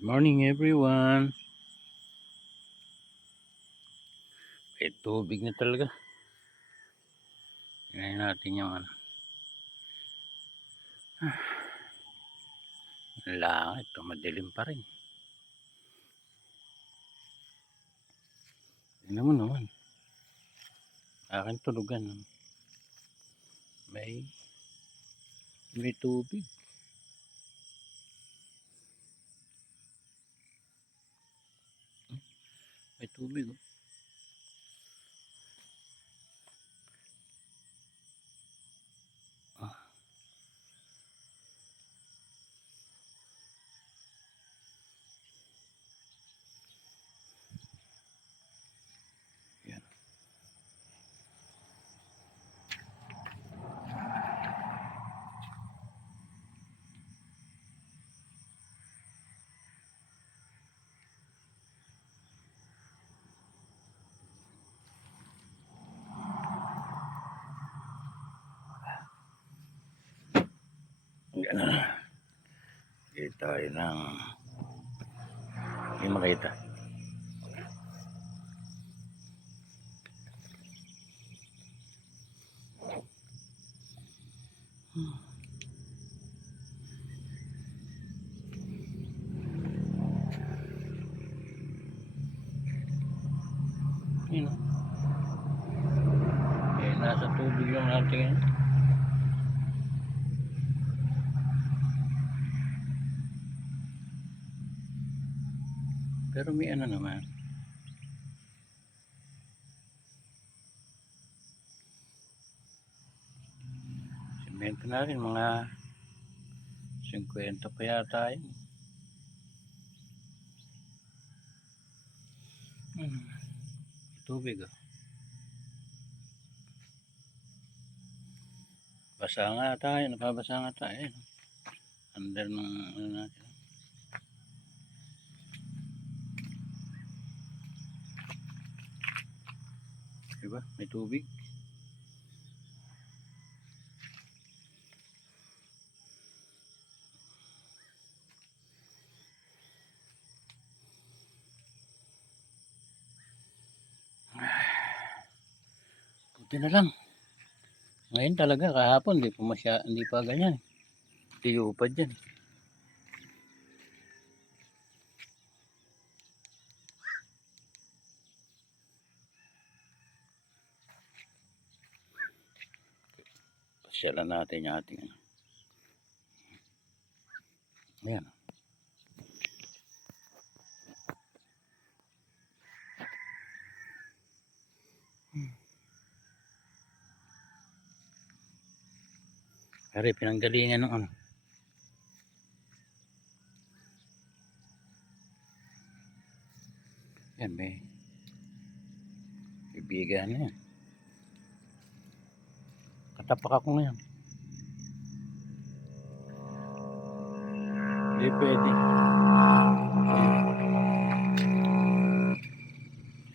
Morning everyone. May tubig na talaga. Tingnan natin yung ano. Langit, madilim pa rin. Tingnan mo naman. Akin tulugan. May tubig. May tubig. Oh. Yan. Yan. Kita tayo ng hindi makita. Yun. Nasa tubig yung natin. Pero may ano naman. Semento na rin, mga 50 pa yata yun. Tubig oh. Basa nga tayo, napabasa nga tayo. Under ng ano natin. Diba? May tubig. Buti na lang. Ngayon talaga kahapon hindi pa ganyan. Tiyupad yan. Pasyalan natin yung ating ano. Ayan. Pare, pinanggalingan ng ano. Yan, may ibigan na yan. Katapak ako ngayon. Hindi pwede.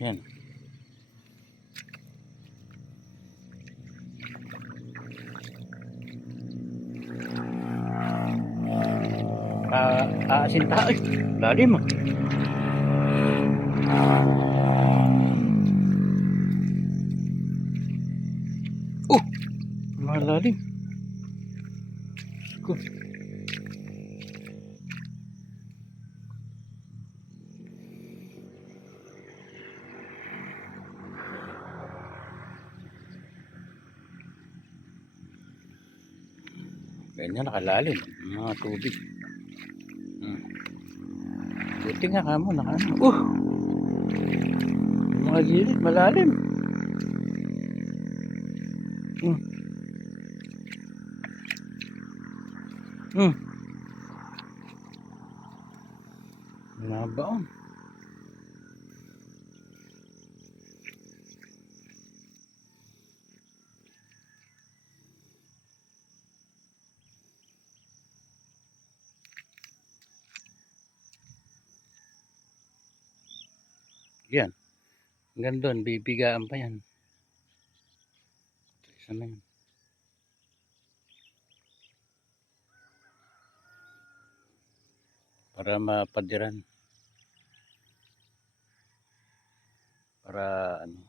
Yan. Aasin tayo. Lalim ah. Malalim. Ko. Ganyan nakalalim mga tubig. Buti nga kamo nakano. Mga gilid malalim. Nabaon. Yan. Hanggang doon, bibigaan pa yan. Sana yan. para mapadiran. Para ano.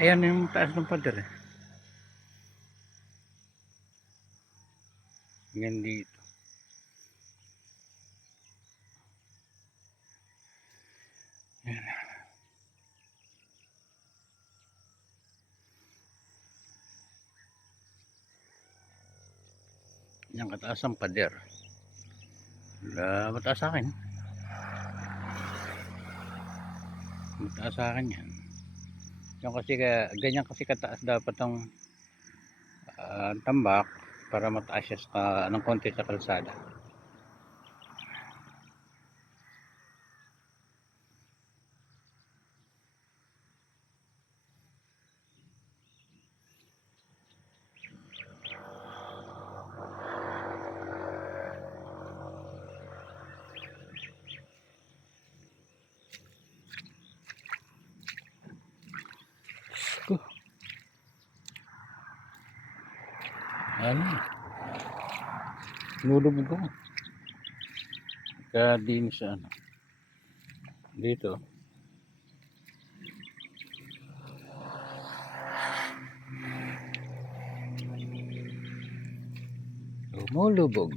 Ayan yung taas ng pader eh. Yan dito. Yan. Yan kataas ang pader. Mataas sa akin. Mataas sa akin yan. Yan kasi ganyan kasi kataas dapat ang tambak para mataas siya ng konti sa kalsada. Ano? Nulubog ko. Kaya din sa ano. Dito. Lumulubog.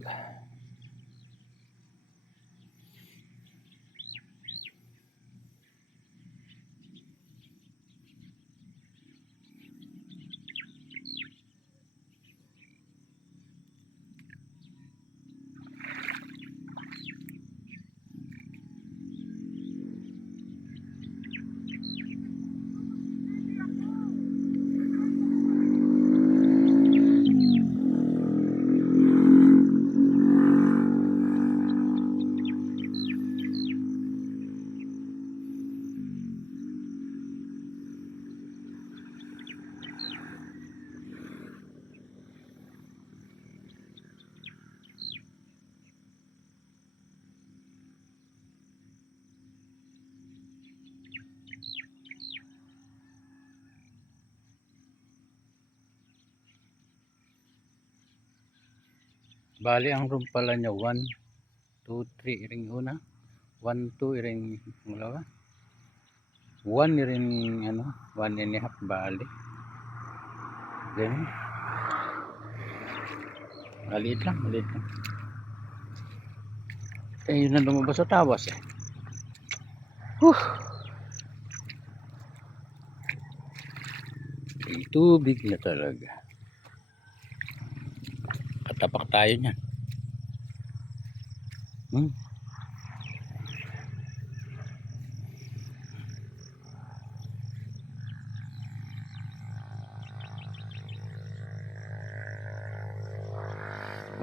Bali ang room pala niya 1, 2, 3 iring una. 1, 2 iring malawa. 1 iring ano, 1.5 bali. Ganun. Maliit lang. Yun na lumabas sa tawas eh. May tubig na talaga. Katapak tayo niyan.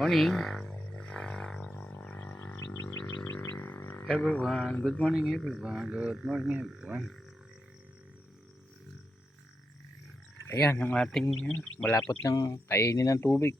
Morning everyone. Good morning everyone. Ayan yung ating malapot ng kainin ng tubig.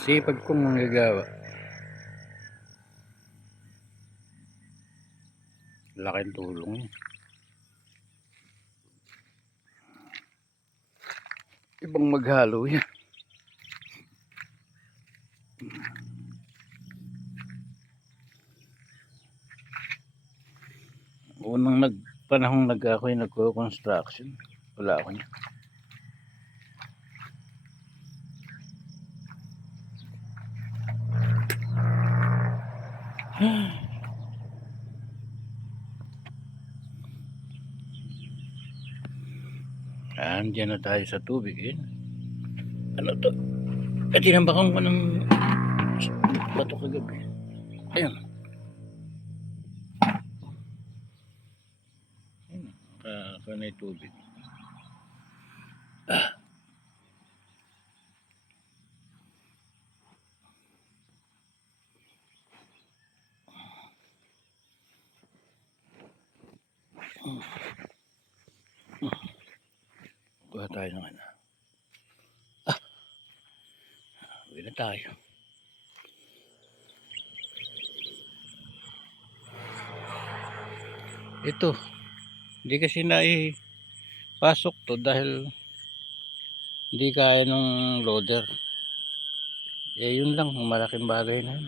Sipag kong manggagawa. Laking tulong yun. Ibang maghalo yan. Unang panahong ako'y nagko-construction, wala ako niya. Andiyan na tayo sa tubig eh. Ano to? Tinambakan ko ng bato kagabi. Ayun. Ako na yung tubig. Kuha tayo naman. Uwi na tayo. Ito, hindi kasi naipasok to dahil hindi kaya ng loader. Yun lang, malaking bagay na yun.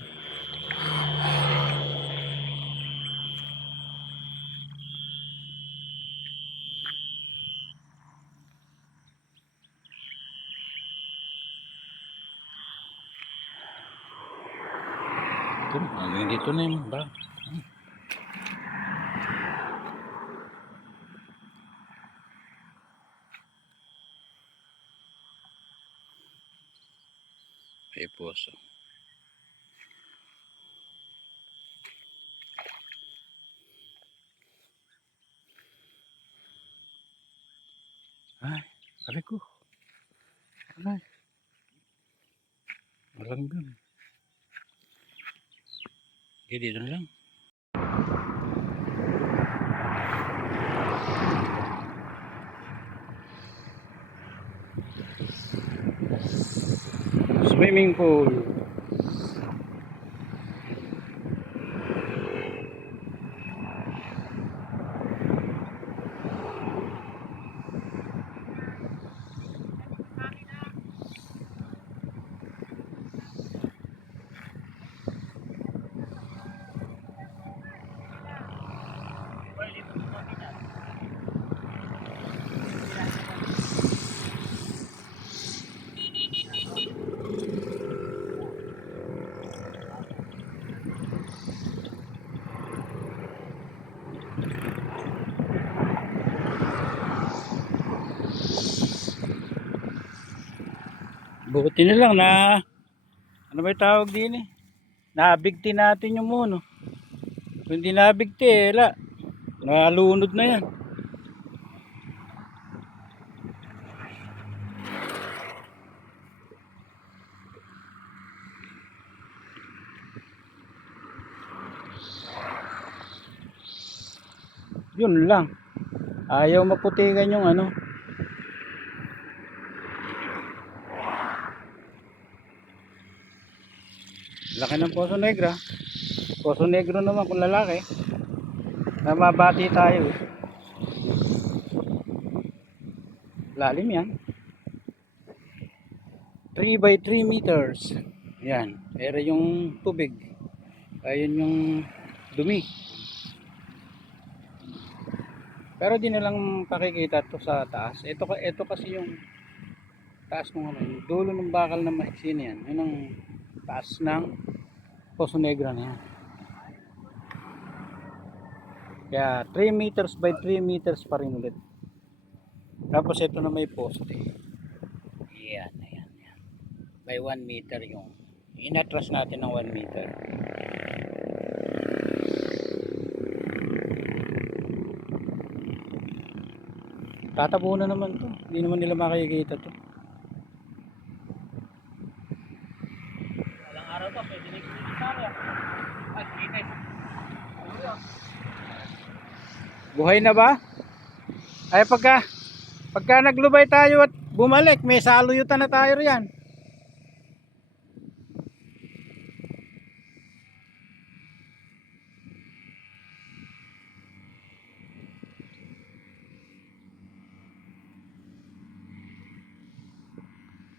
Ito, hanggang dito na yun ba? Ay poso. Ay, aray ko. Aray. Malanggan. Okay, dito na lang. Swimming pool. Buti na lang na ano ba yung tawag din eh? Nabigti natin yung muno. Kung hindi nabigti eh, nalunod na yan. Yun lang. Ayaw maputikan yung ano. Laki ng Poso Negra. Poso Negro naman kung lalaki. Na mabati tayo. Lalim yan. 3 by 3 meters. Yan. Pero yung tubig. Ayun yung dumi. Pero di na lang pakikita to sa taas. Ito kasi yung taas ng ano, yung dulo ng bakal na maiksi na yan. Yun ang taas ng Poso Negra na yan. Kaya 3 meters by 3 meters pa rin ulit. Tapos ito na may poste. Yan, yan, yan. By 1 meter yung inatras natin ng 1 meter. Tatabunan naman to. Hindi naman nila makikita to. Walang araw to, pwede na ikita. Ay, kita. Buhay na ba? Ay pagka naglubay tayo at bumalik, may saluyutan na tayo riyan.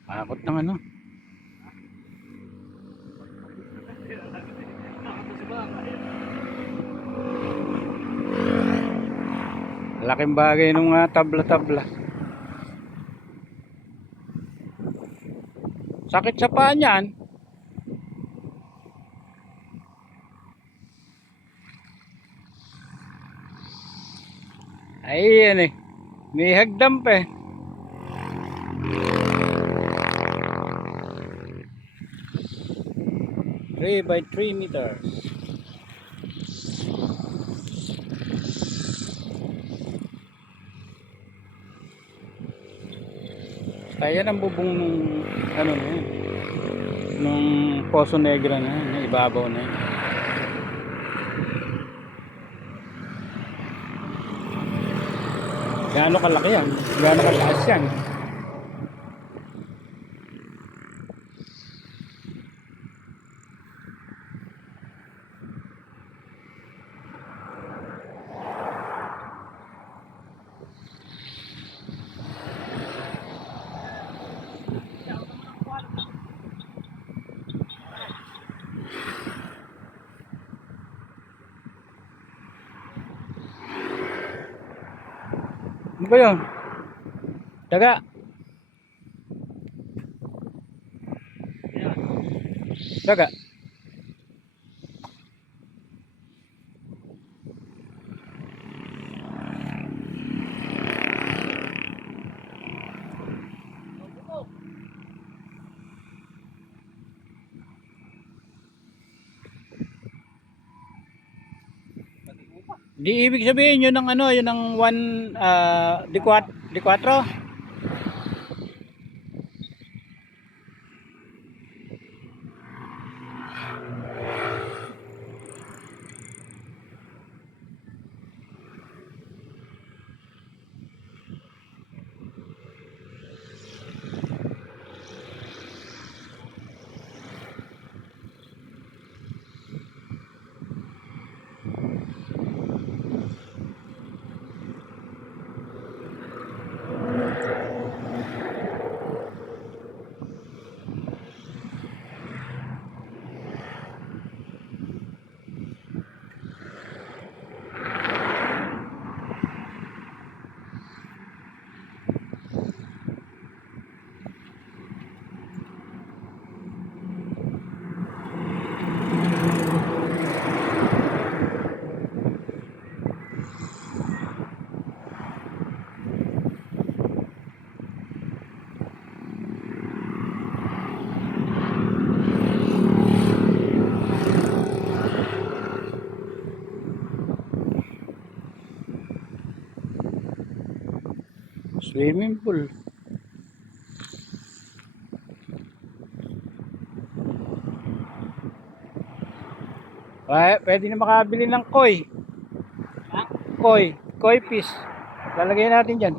Pakot ng ano. Laking bagay ng mga tabla-tabla. Sakit sa paa niyan. Ay yan eh. May hagdan pa eh. Three by 3 meters. Kaya ang bubong nung ano na yun, nung Poso Negra na yun, ibabaw na yun. Gaano kalaki yan? Gaano kataas yan? Ano ba yun? Daga. Daga. Di ibig sabihin yun ng ano, yun ng 1 D4. Swimming pool. Ay, pwede na makabili ng koi. Koi fish. Lalagay natin dyan.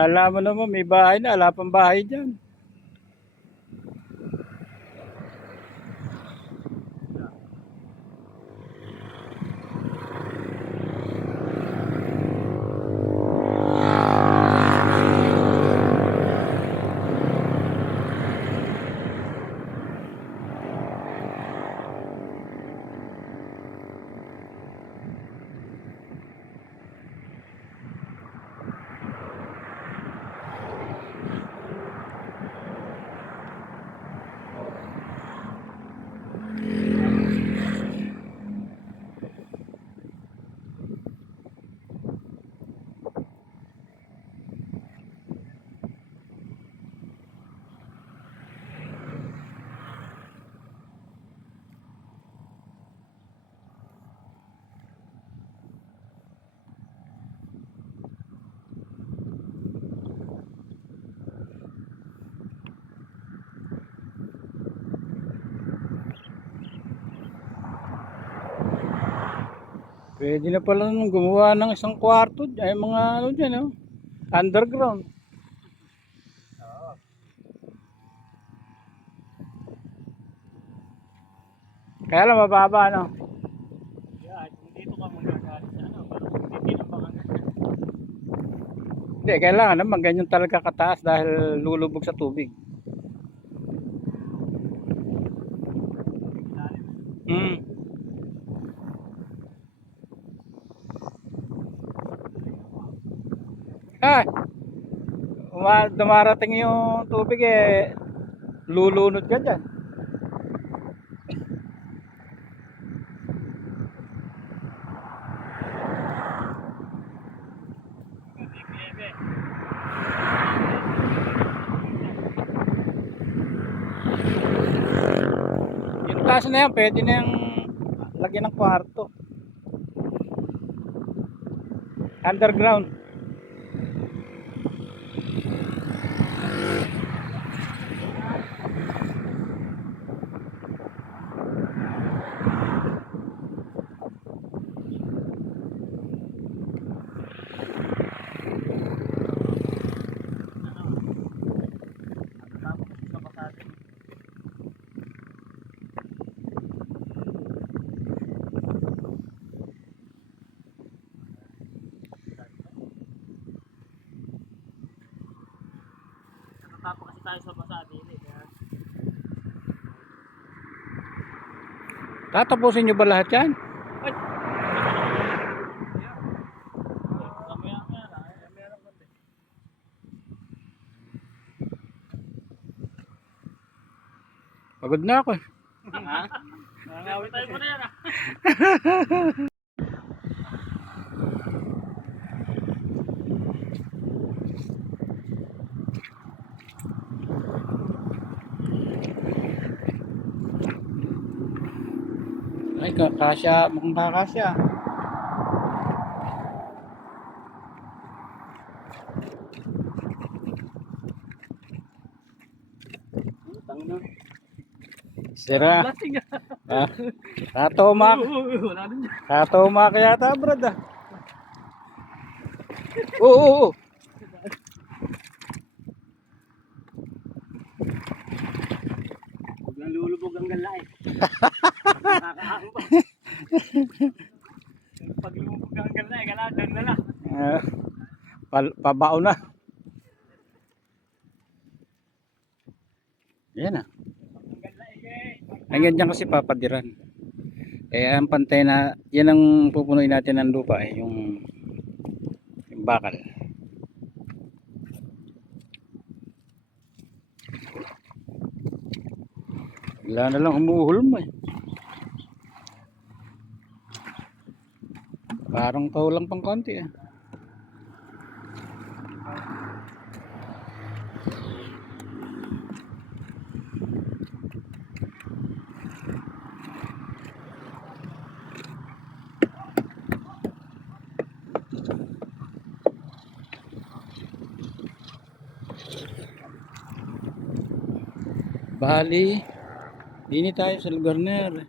Alam mo naman may bahay na, ala pang bahay dyan. Pwede na pala nung gumawa ng isang kwarto, ay mga ano dyan, oh, underground. Kaya lang mababa, no? Yeah, kung dito ka magagalit sa ano, pero kung hindi tinampakan ka dyan. Hindi, kailangan naman ganyan talaga kataas dahil lulubog sa tubig. Hmm. Ah, dumarating yung tubig eh, lulunod ka dyan. oras na yan, pwede na yung lagyan ng kwarto. Underground. Tapos sa basado. Nakatapo kasi tayo sa basado eh. Kaya Tatapusin nyo ba lahat yan? ay! Mamaya-maya na. Meron konti. Pagod na ako eh. Ha? Nangawit tayo mo na yan ah. Ay, kasya, mukhang kakasya. Tangina. Sira. Lasing ah. Ah, katomak. Wala din dyan. Katomak yata, brad ah. Oo. Huwag nang lulubog ang gala eh. Nakakaano pa. Pag lumubog ang gala eh, gala doon na lang. Pabao na. Yan ah. Ang gala eh. Ang ganyan kasi papadiran. Kaya ang pantay na, yan ang pupunuin natin ng lupa eh, yung bakal. Wala na lang humuhulma eh. Parang kaulang pang konti eh. Bali, dini tayo sa lugar na yan.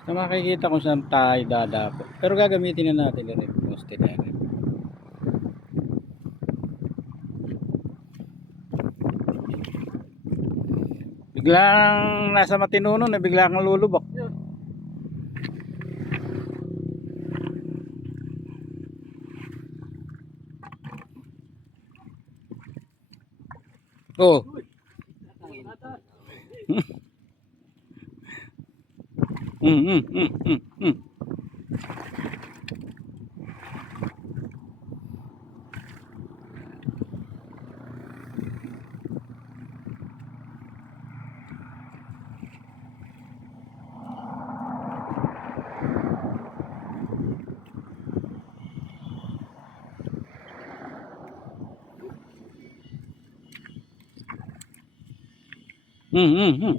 Basta makikita kung saan tayo dadapo. Pero gagamitin na natin yung red poste na yan. Biglang nasa Matinuno na bigla kang lulubak. Oh. Mm. Mm.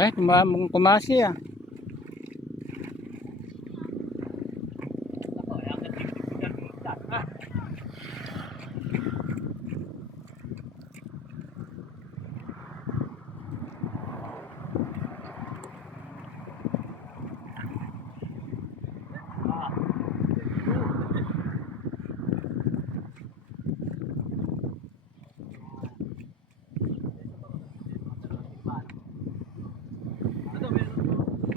Ay, kumasi ah. Ako, ay ang katigtigan ng isda. Ah! Ah. Ano, meron po?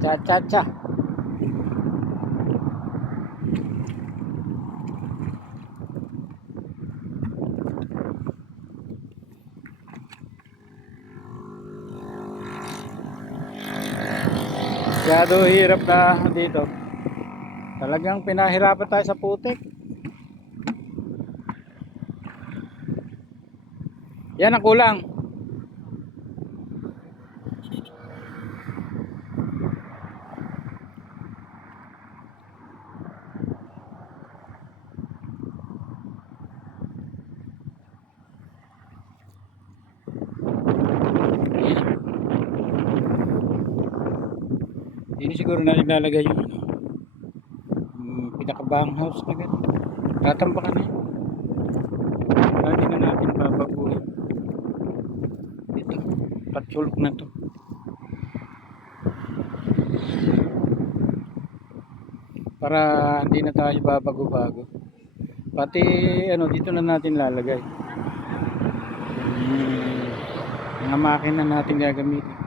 Cha cha cha. Masyado hirap na dito. Talagang pinahirapan tayo sa putik. Yan ang kulang. Hindi siguro na ilalagay yung ano, pinakabang house na gano'n. Tatambakan na yun. Lagi na natin babaguhin. Ito, patsulok na to. Para hindi na tayo babago-bago. Pati ano, dito na natin lalagay. Mga makina natin gagamitin.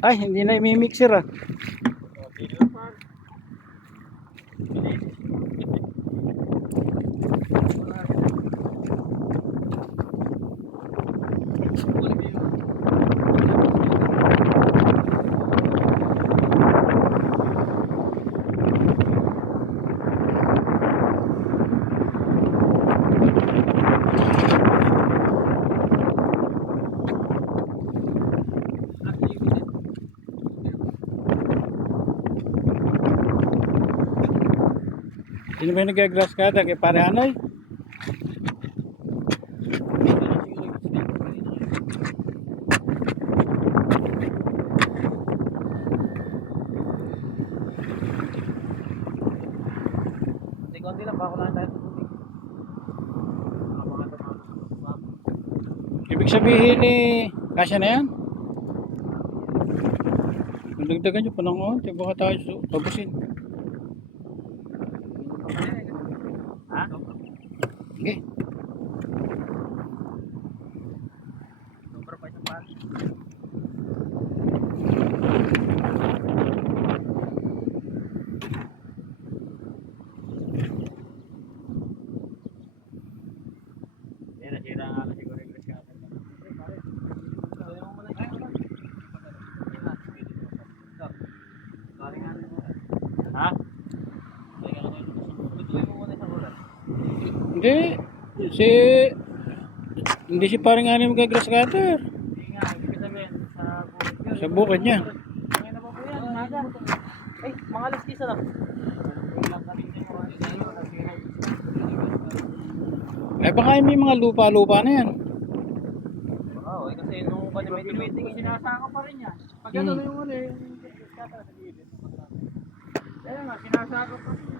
Ay, hindi na imimixer ah. Sino ba yung nag-grass cutter? Kay pare Hanoy? Konti lang, bako lang tayo sa tubig. Ibig sabihin kasya na yan? Kung dagdagan nyo pa ng onti, baka tayo tapusin. Ha? Sige. Sobra pa isang pan. Nasira nga na siguro yung grass cutter. Ha? Tutuloy mo muna isang ulan. Hindi. Hindi si parang ano yung mag-grass cutter. Hindi nga, ibig sabihin sa bukid yun. Sa bukid niya. Ngayon na ba po yan? Naga. Ay, mga alas 10 lang. Ay baka may mga lupa-lupa na yan. Oo, kasi nung meeting sinasaka pa rin yan. Pag ano yung uli, yung kata sa gilid. Kaya nga, sinasaka pa rin yan.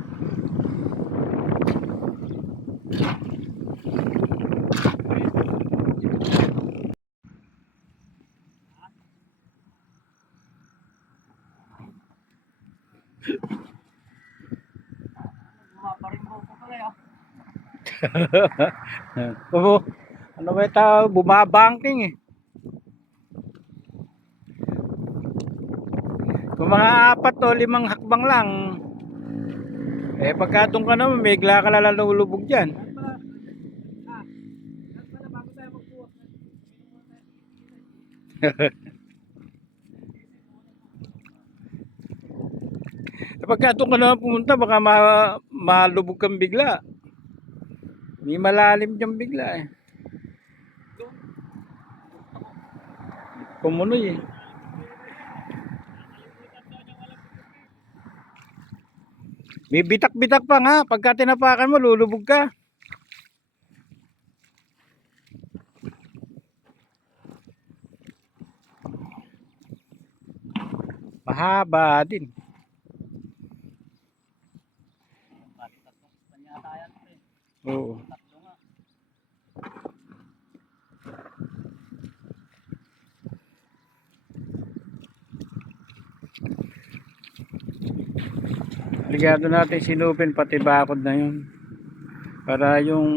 Oo. Ano ba yung tao? Bumabangking eh. Kung mga 4 o 5 hakbang lang, eh pagka doon ka naman, bigla ka lalulubog dyan. Bago tayo magbuwak. Eh, pagka doon ka naman pumunta, baka malubog kang bigla. May malalim dyan bigla eh. Kumunoy eh. May bitak-bitak pa nga. Pagka tinapakan mo, lulubog ka. Mahaba din. Oo. Ligado natin sinupin pati bakod na yun. Para yung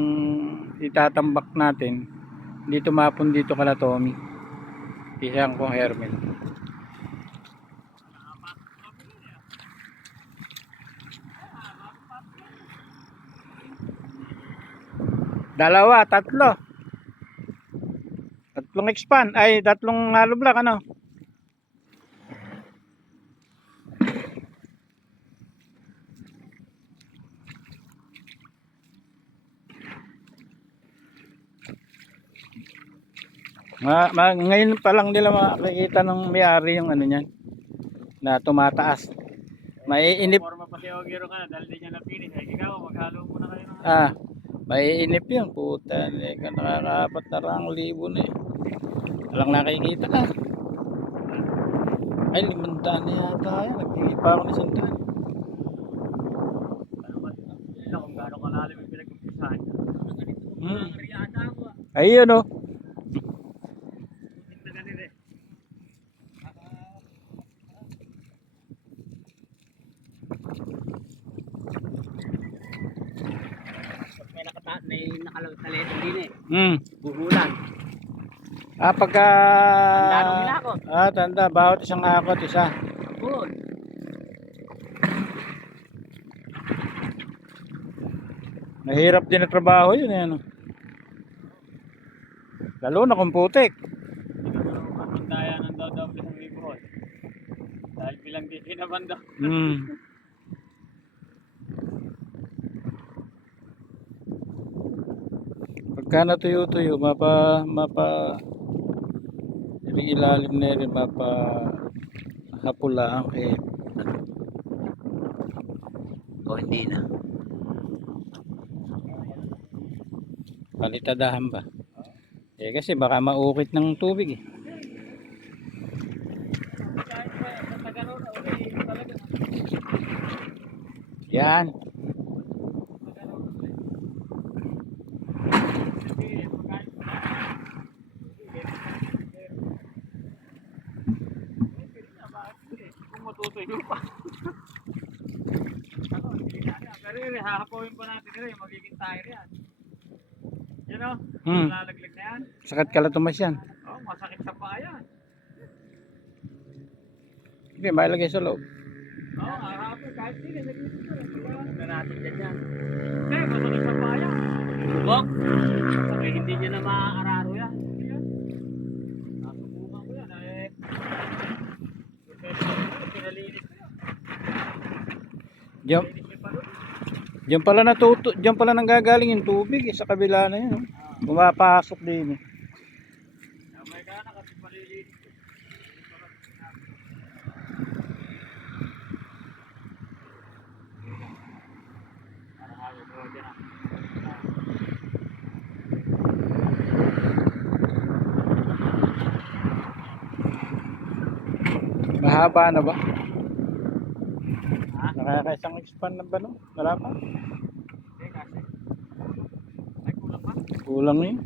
itatambak natin, hindi tumapon dito kala Tommy. Isang kong Hermel. Dalawa, tatlo. Tatlong expand, ay tatlong hollow block ano. Ngayon pa lang nila makikita ng may-ari yung ano niyan na tumataas. Maiinip. Forma pati o giro ka dahil di niya napinis. Ay ikaw, maghalo muna kayo ng Maiinip yun. Puta, nakaka-4 na rang libo na eh. Walang nakikita ka. Ay, 500 na yata yan. Nagtigil pa ako ng 100. kung gaano kalalim yung pinag-umpisahan niya. Ayun o. Putik na ganito eh. Pag may nakalawit na leto din eh. Buhulan. Pagka... Tanda nung hinakot. Tanda. Bawat isang hakot, isa. Good. Mahirap din ang trabaho yun eh. Ano? Lalo na kung putik. Anong daya ng doble ng libro. Dahil bilang di kinabando. Pagka natuyo-tuyo, ilalim na rin, hapulaan eh. O hindi na. Palitadahan ba? Eh kasi baka maukit ng tubig eh. Yan. Kung matutuyo pa. Pero hahapawin pa natin rin, magiging tire yan. Yan o, lalaglag na yan. Sakat kalatumas yan. Oo, masakit sa paa yan. Hindi, mailagay sa loob. Oo, hahapon, kahit hindi, nag-isip ko. Huwag natin dyan yan. Hindi, masakit sa paa yan. Bok, sabi hindi niya na maaararo yan. Nasubukan ko yan, pinalinis ko yan. Diyan pala nanggagaling yung tubig sa kabila na yun. Pumapasok din eh. May gana kasi malilinis ko. Parang ayaw ko dyan Mahaba na ba? Nakakaisang expand na ba no? Wala pa? Hindi kasi. Ay, kulang pa? Kulang yun.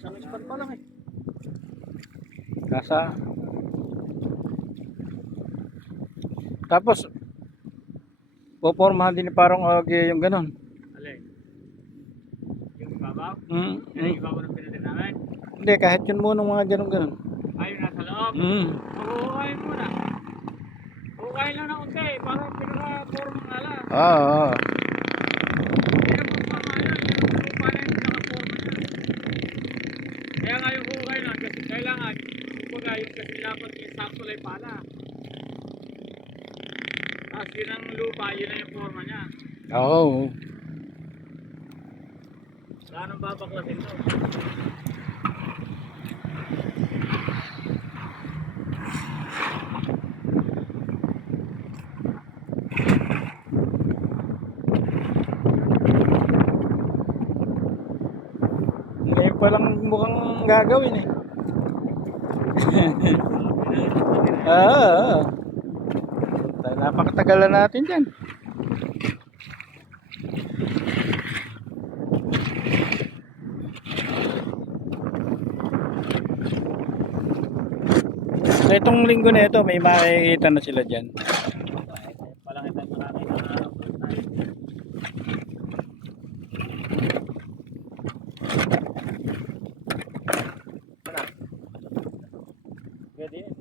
Isang expand pa lang eh. Kasa. Tapos, popormahan din ni parang yung ganon. Alay. Hindi, kahit yun muna mga ganun-ganun. Ayun, nasa loob. Mm. Huhukayin muna. Hukayin lang na unti, para pinaka-forma nga lang. Oo, oo. Pero kung pamahalan, yung lupa na yung pinaka-forma niya. Kaya nga yung hukay lang, kasi kailangan, kumbaga yung kasi dapat yung sakto lang pala. Tapos yun ang lupa, yun na yung forma niya. Oo. Wala nang babaklasin to. Ngayon pa lang mukhang gagawin eh. Oo. Napakatagal na natin dyan. So itong linggo na ito, may makikita na sila dyan. Palaki tayo nakakita ng araw ko tayo. Pwede yun.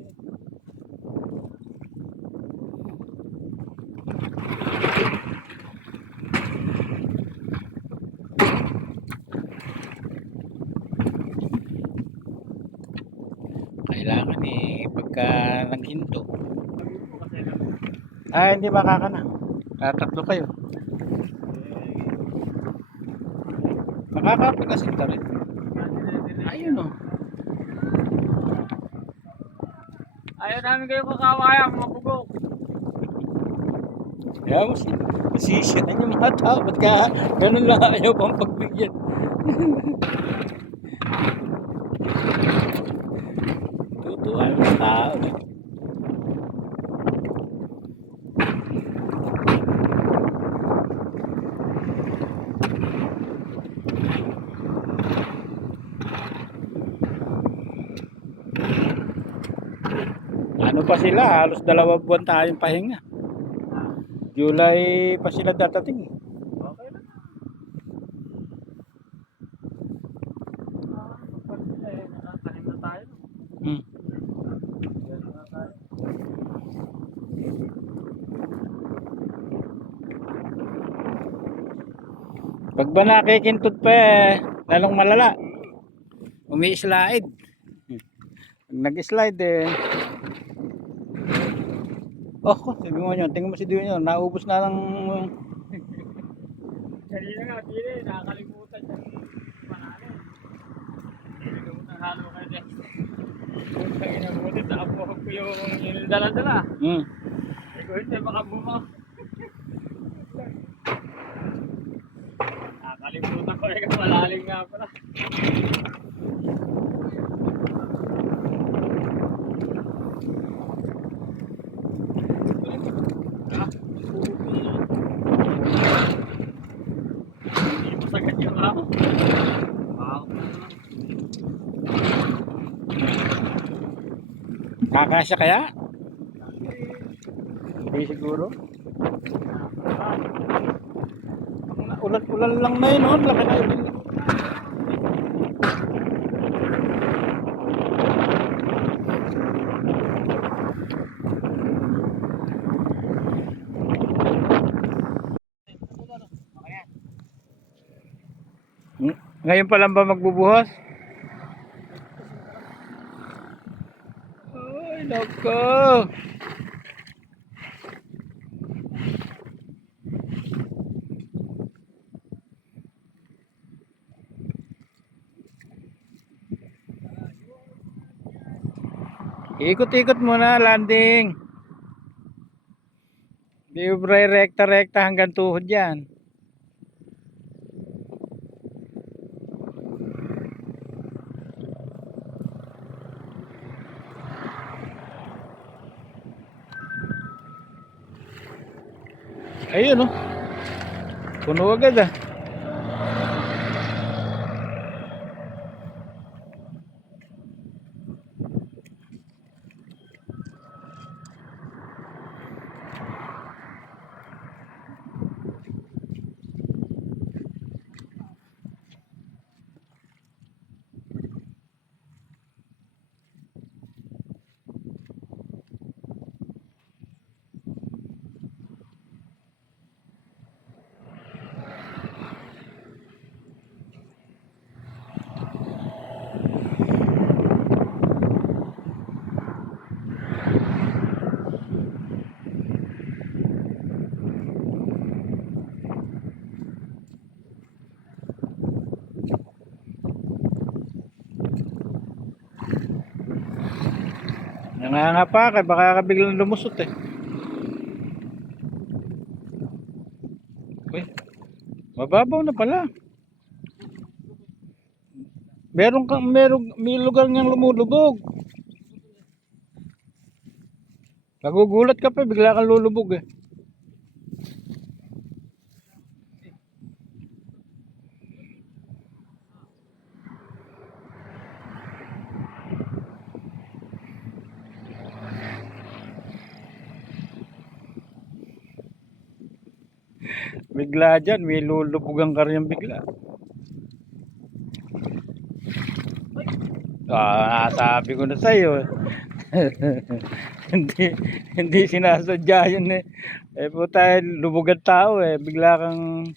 Kailangan eh, pagka naghinto. Kasi lang. Hindi makaka na. Tatatlo kayo. Makakapag-asinta rin. Ayun o. Ayaw namin kayo kakawaya, mga bugok. Kaya masisyan yung mga tao. Ba't ka ganun lang ayaw pang pagbigyan? Tutuwa yung mga tao. Ano pa sila? Halos 2 buwan tayong pahinga. July pa sila datating. Okay lang. Pag sila eh, nakatanim na tayo. Hmm. Yan na tayo. Pag ba nakikintod pa eh, lalong malala. Umi-slide. Pag nag-slide eh. Oh, sabi mo nyo, tingnan mo si Dio nyo, naubos na ng... Kanina nga, pili, nakakalimutan siya. Panalo. Nakakalimutan halo kayo din. Putang inabuti, nakabuhog ko yung dala-dala. Hindi ko hindi makabuma. Nakakalimutan ko rin, malalim nga pala. Hindi masagad yung ako. Kakasya kaya? Hindi siguro. Ulan-ulan lang na yun, oh. Laki na yun. Ngayon pa lang ba magbubuhos? Ay, nako. Ikot-ikot muna, landing. Di rekta-rekta hanggang tuhod yan. Ayun, oh. Puno agad, ah. Nanganga pa kay baka ka biglang lumusot eh. Uy, mababaw na pala. May lugar niyang lumulubog. Nagugulat ka pa, bigla kang lulubog eh. Bigla dyan, may lulubugan ka rin bigla. Sabi ko na sa'yo. hindi, hindi sinasadya yun eh. Eh po tayo, lubugan tao eh. Bigla kang...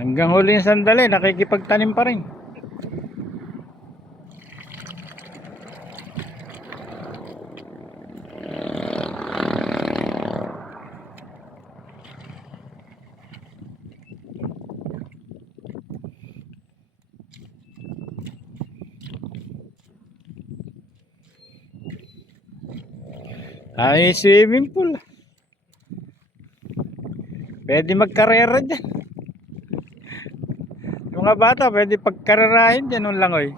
Hanggang huli yung sandali, nakikipagtanim pa rin. Ay, swimming pool. Pwede magkarera dyan. Yung mga bata, pwede pagkarerahin dyan, lang oy.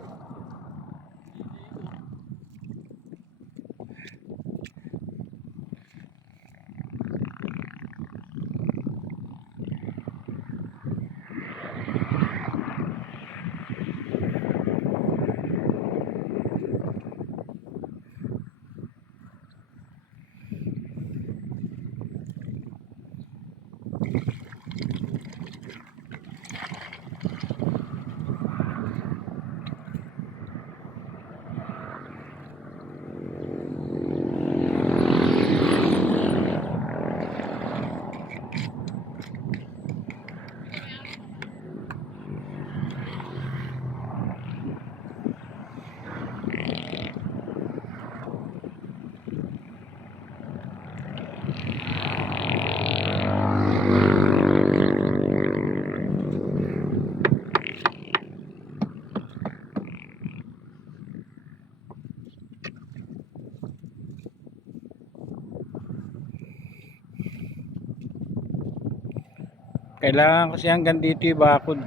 Kailangan kasi hanggang dito yung bakod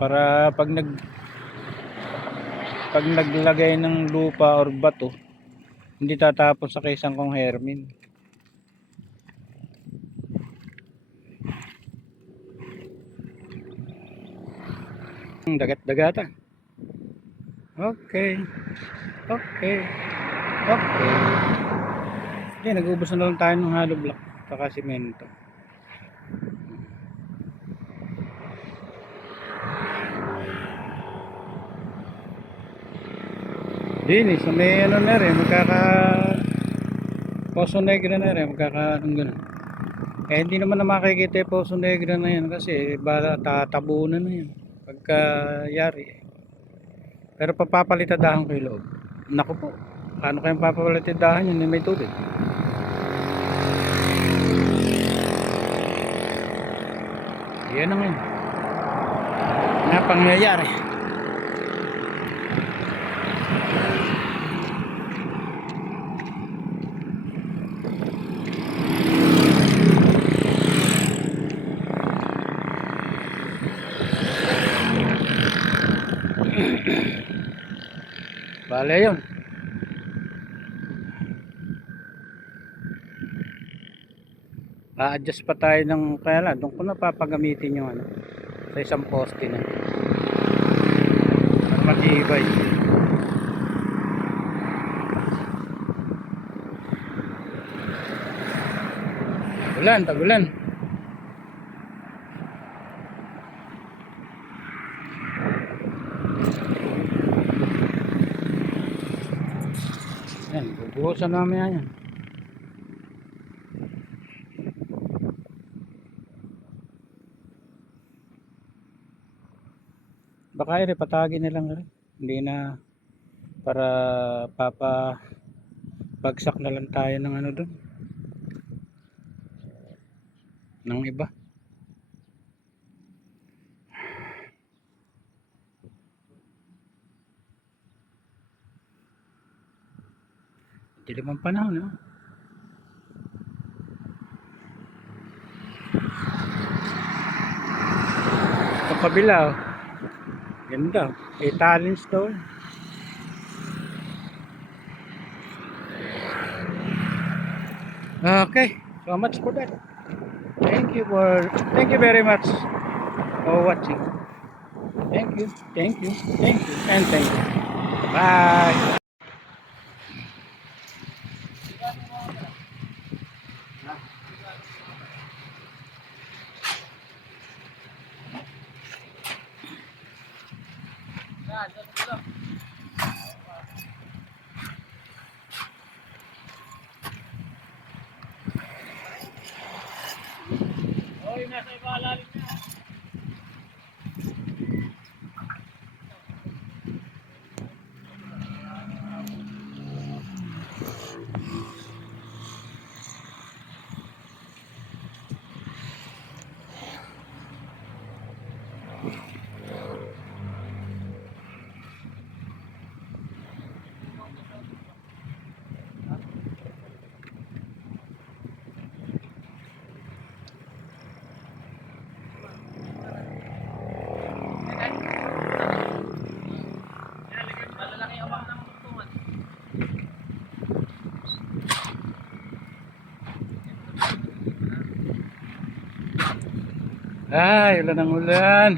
para pag naglagay ng lupa or bato hindi tatapon sa kaisang kong hermin. Dagat-dagatan. Okay. Okay. Okay. Okay, nag-ubos na lang tayo ng hollow block saka simento. Dinis, may ano na rin, Poso Negra na rin, gano'n. Eh hindi naman na makikita yung Poso Negra na yan kasi bala tatabunan na yan pagka yari. Pero papapalitadahan ko yung loob. Naku po, paano kayong papapalitadahan yun? May tubig. Yan ang yun. Na pangyayari. Bale yun. A-adjust pa tayo ng kaya lang doon ko na papagamitin yung ano sa isang poste na para matibay. Tagulan. Buhusan namin yan. Baka patagin na lang rin. Hindi na para bagsak na lang tayo ng ano doon. Ng iba. Dilim ang panahon, no? Sa kabila, oh. Ganda. Italian stone. Okay, so much for that. Thank you very much for watching. Thank you, and thank you. Bye. Oy, nasa ibalalim na. Malalaki awak ng tungan. Ay, ulan ng ulan.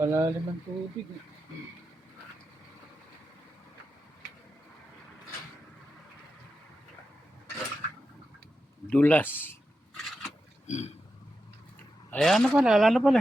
Palalim ang tubig. Dulas. Ayan na pala, ala na pala.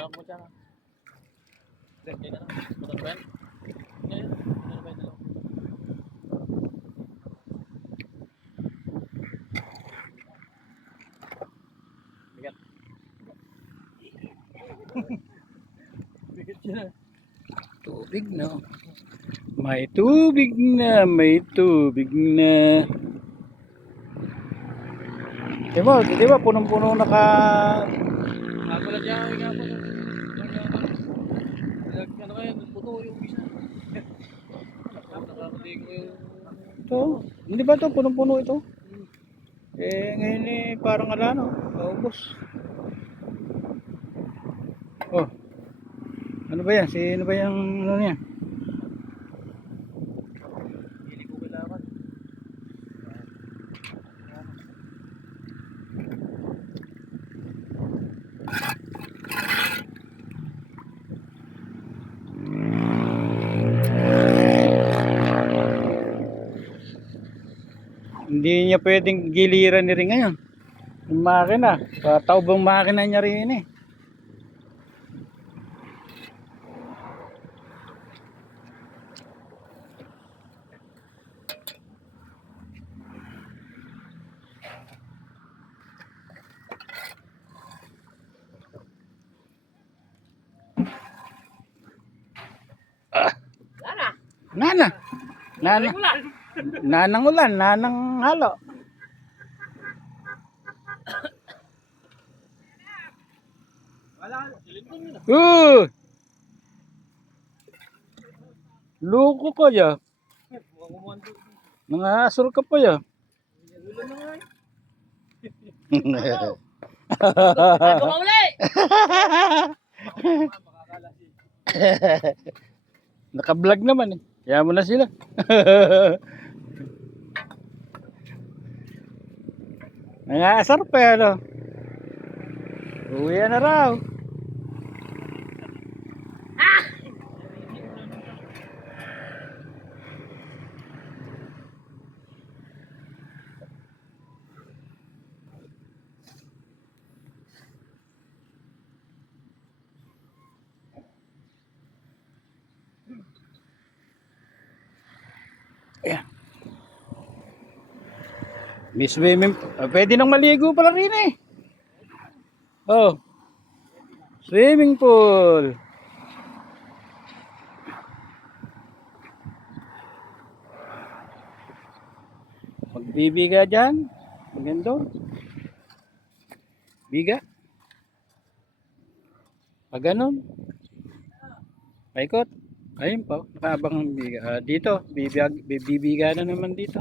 Wala mo dyan. Hindi na lang. Ano ba yan? Ano ba yan? Bigat. Bigat siya. Tubig na. May tubig na, may tubig na. Di ba punong-puno naka... Ako lang dyan, nga po. Ano kaya, puto yung isa. Nakakati ko yung... Ito, hindi ba ito punong-puno ito? Ngayon parang ala no, naubos. Oh, ano ba yan? Sino ba yung ano niya? Hindi ko kailangan. Hindi niya pwedeng giliran ni rin ngayon. Yung makina, taubang makina niya rin eh. Nana. Nana. Nanang ulan, nanang halo. Wala, silipin nyo na. Loko ko ya. Nangasol ka pa ya. Ulan na nga eh. Ako ka uli! Naka-vlog naman eh. Kaya mo na sila. Nangasar pa ano. Uwi na raw. Ayan. May swimming. Pwede nang maligo pala rin eh. Oh. Swimming pool. Magbibiga dyan. Maganda. Biga. Pag ganun. Paikot. Ayun po. Nakaabang ang biga. Dito. Bibiga na naman dito.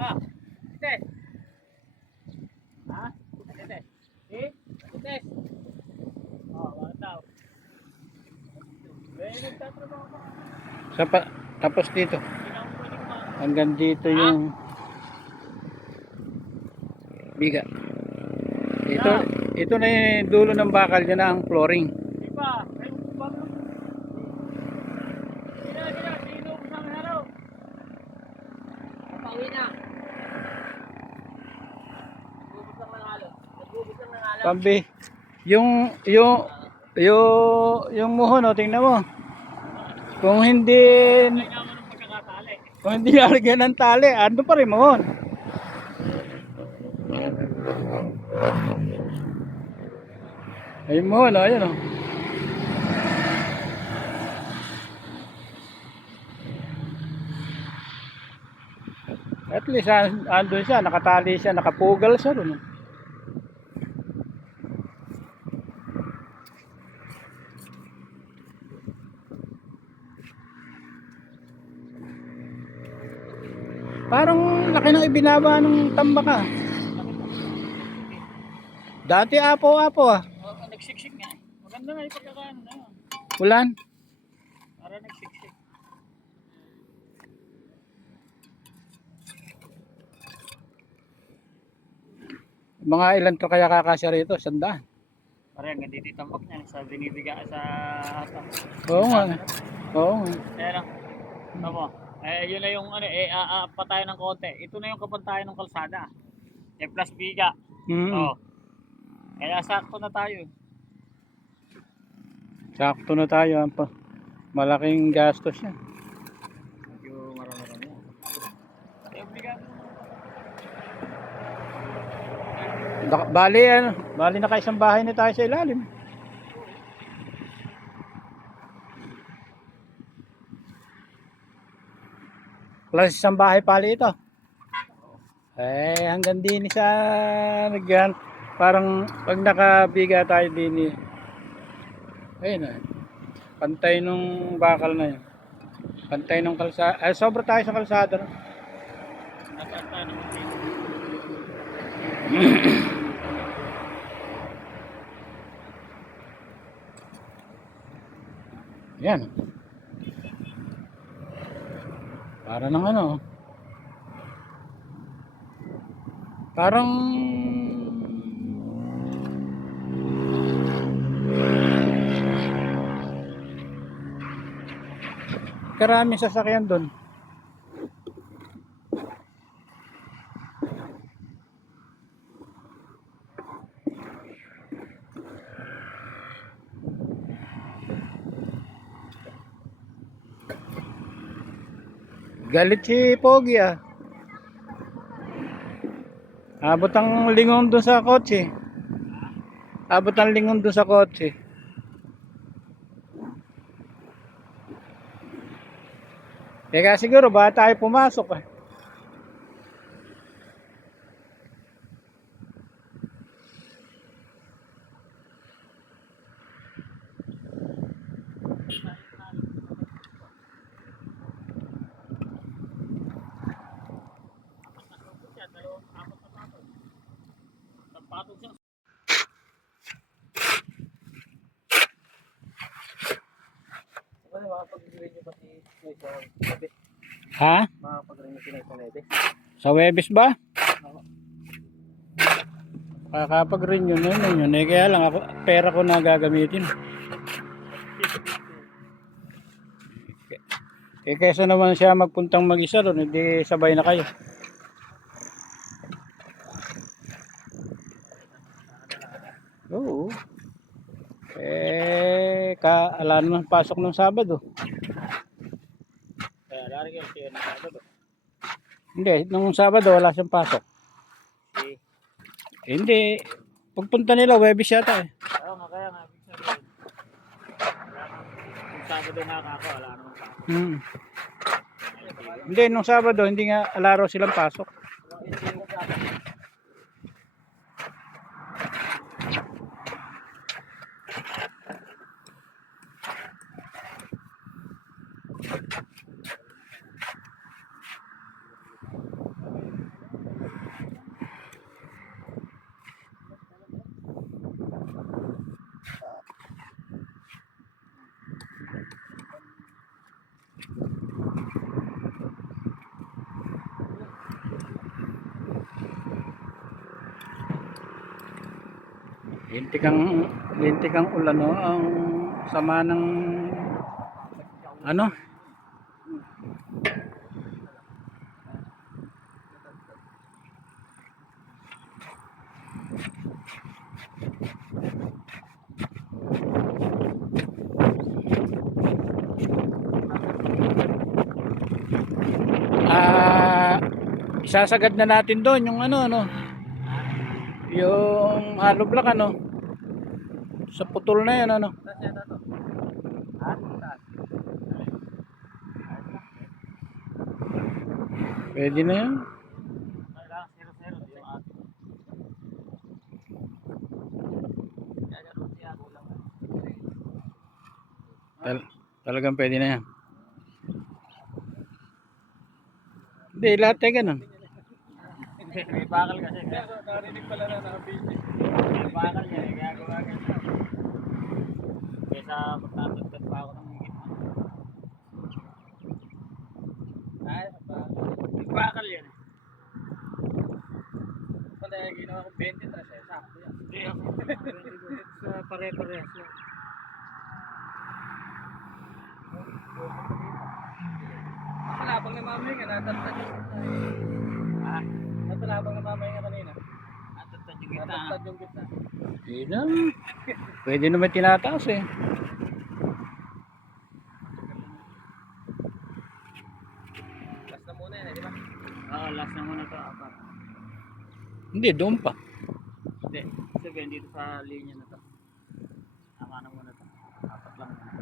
Ite. Ha? Ite. Ite. Oh, wala tao. Nagtatrabaho ka. Tapos dito. Hindi na ako pwede kumain. Hanggang dito yung biga. Ito na yung dulo ng bakal. Yan na ang flooring. Di ba? Ay, bakit? Sino, sino ko sa araw? Pauwi na. Nagbubos lang ng alak. Pambi. Yung muhon, oh, tingnan mo. Kung hindi Kailangan ng pagkakatali. kung hindi lalagyan ng tali, ano pa rin muhon. Ayun muhon, oh, ayun oh. At least andun siya, nakatali siya, nakapugal siya doon. Parang laki ng ibinaba ng tambaka. Dati apo-apo ah. Oh, nagsiksik nga. Maganda nga yung pagkakaano na yun. Ulan. Para nagsiksik. Mga ilan to kaya kakasya rito? 100. Parang hindi ditambak niya sa binibiga sa hata. Oo nga. Oo nga. Kaya lang. Tama. Yun na yung ano, pa tayo ng konti. Ito na yung kapantayan ng kalsada. Plus biga. Mm. Oh. Kaya sakto na tayo. Sakto na tayo. Malaking gastos yan. Medyo marami-rami yan. Eh, obligado. Bali na kaisang bahay na tayo sa ilalim. Plus isang bahay pali ito. Hanggang din sa nagyan. Parang pag nakabiga tayo din ayun na. Pantay nung bakal na yun. Pantay nung kalsada. Sobra tayo sa kalsada. No? Nagkanta naman dito. Yan. Para ng ano. Parang karami sasakyan doon. Galit si Pogi ah. Abot ang lingon doon sa kotse. Abot ang lingon doon sa kotse. Teka siguro ba tayo pumasok eh. Patong siya. Ano makapag-grade nyo pati sa Webes? Ha? Makapag-grade nyo sa Webes? Sa Webes ba? Kakapag-renew na yun. Kaya lang ako, pera ko na gagamitin. Kaysa naman siya magpuntang mag-isa doon, hindi sabay na kayo. Oo. Alam naman pasok ng Sabado. Kaya lari kayo siya na Sabado. Hindi, nung Sabado wala siyang pasok. Hindi. Pagpunta nila, Webis yata eh. Oo nga, kaya nga. Ibig sabihin. Kung Sabado na ako, wala naman pasok. Hindi, nung Sabado, hindi nga alaro silang pasok. Lintikang ulan no, ang sama ng ano? Isasagad na natin doon yung ano yung hollow block ano sa putol na yan ano. Pwede na yan. Talagang pwede na yan. Hindi, lahat ay ganun. May bakal kasi. Narinig pala na nakabili. May bakal yan. Kaya gumagin siya. Kaysa magtatagtag pa ako ng gitna. Ay, may bakal yan. Pala ginawa ko 20 tas eh. Sakto yan. Hindi ako. Sa pare-parehas lang. Natalabang na mamay nga. Natatag yung gitna. Natalabang na mamay nga kanina. Natatag yung gitna. Natatag yung gitna. Hindi na. Pwede naman tinataas eh. last na muna to, apat. Hindi, doon pa. Hindi, sabihin dito sa linya na to. Tama na muna to. Apat lang muna.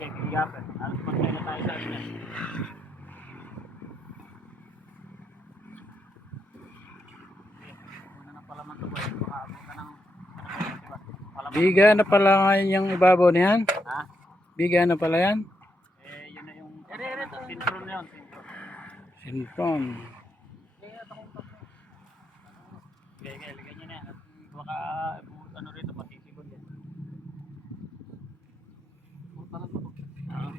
Kasi kigapin. Alas magkaya na tayo sa ano yan. Muna na pala man to boy. Baka abot ka ng diba? Palaman. Biga na pala ngayon yung ibabaw niyan. Ha? Biga na pala yan. Eh, yun na yung sintron na yun. Sintron. Sinton. Lagyan nyo na yan. At baka ano rito, matisikod yan. Puro mo to. Oo.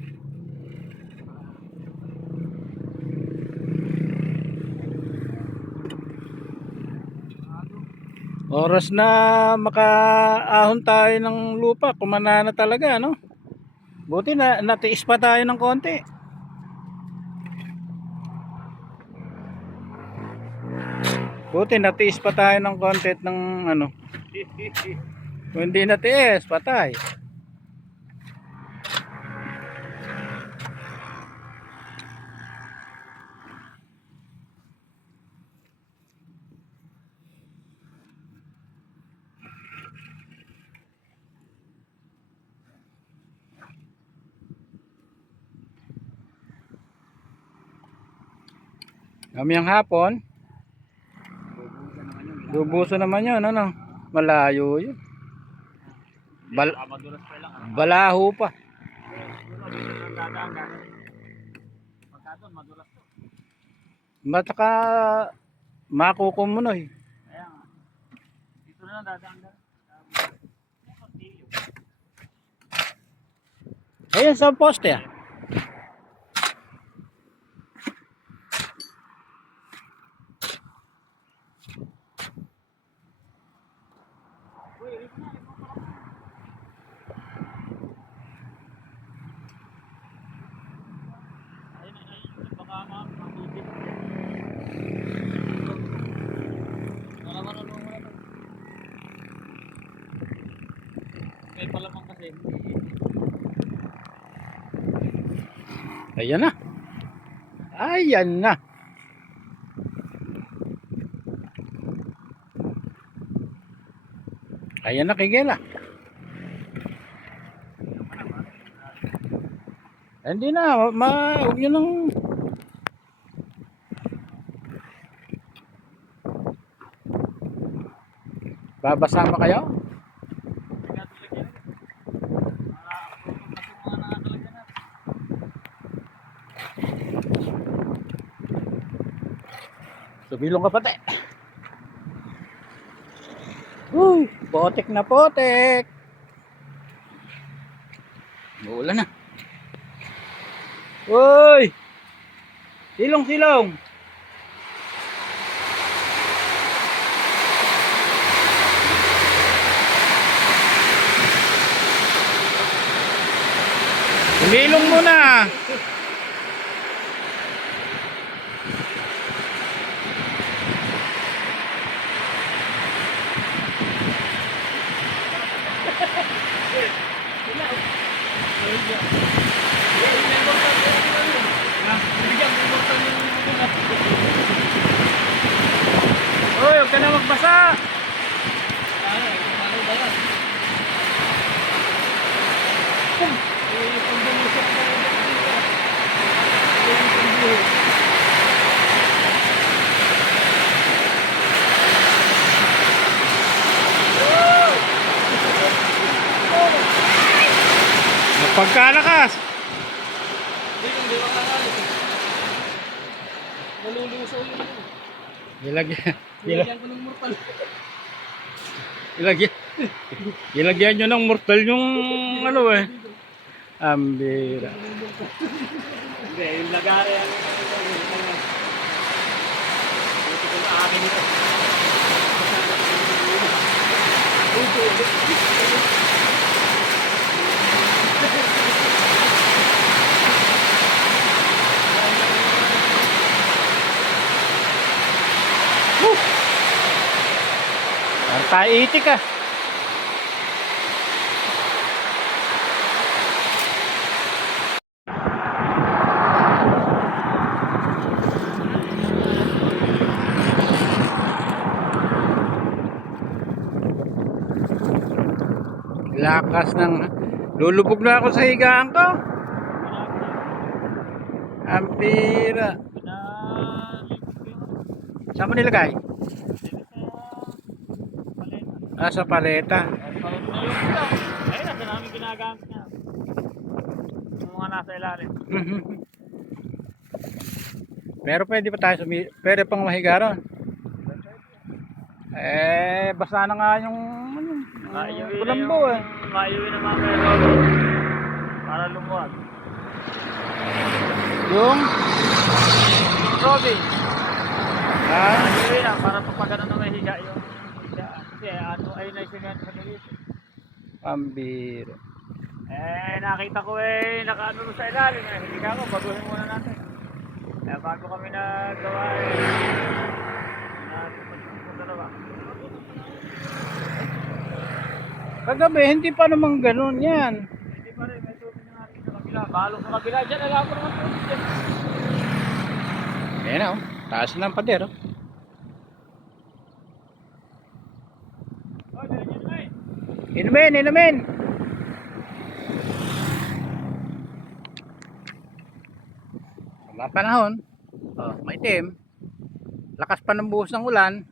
Oras na makaahon tayo ng lupa. Kumana na talaga, no? Buti na natiis pa tayo ng konti. Buti natiis pa tayo ng konti ng ano. Kung hindi natiis, patay. Kamayang hapon, lubuso naman yun, ano? Malayo yun. Baka madulas pa lang. Balaho pa. Pagka doon, madulas to. Mataka makukumunoy. Kaya nga. Dito na lang dadaan ka. Ayun sa poste ah. Baka mabibig. Wala man ano mo na to. May palamang kasi. Ayan na. Ayan na. Ayan na kigela. Hindi na, huwag nyo nang babasama kayo? Subilong ka pati. Potek na potek. Uulan na. Uy! Silong silong. Umilong muna. Uy, huwag ka na magbasa. Pagkalakas. Malulusaw yun. Ilagyan ko ng mortal. ilagyan nyo ng mortal yung ano eh. Ambira. Hindi, yung lagari ang ito ko na akin ito. Taitik ah. Lakas ng... Lulubog na ako sa higaan ko. Ang pira. Saan mo nilagay? Sa paleta. Ayun, nasa namin ginagamit niya. Yung mga nasa ilalim. Pero pwede pa tayo pwede pang mahiga ron. Basta na nga yung kulambo eh. Maiuwi na mga pero para lumuwag. Yung Robby, ah, maiuwi na para papagano na may higa yung higaan. Kasi ano ay naisimento sa galit. pambira. Nakita ko nakaano sa ilalim higa ko, baguhin muna natin. Bago kami nagawa dalawa. Kagabi, hindi pa naman ganun yan. Hindi pa rin, may tubig na natin sa kabila. Balong sa kabila dyan, alam ko naman tubig dyan. Ayan na oh, taas na ang pader oh. Oh, dyan yun na Inumin, inumin. Sa mga panahon, oh, maitim. Lakas pa ng buhos ng ulan.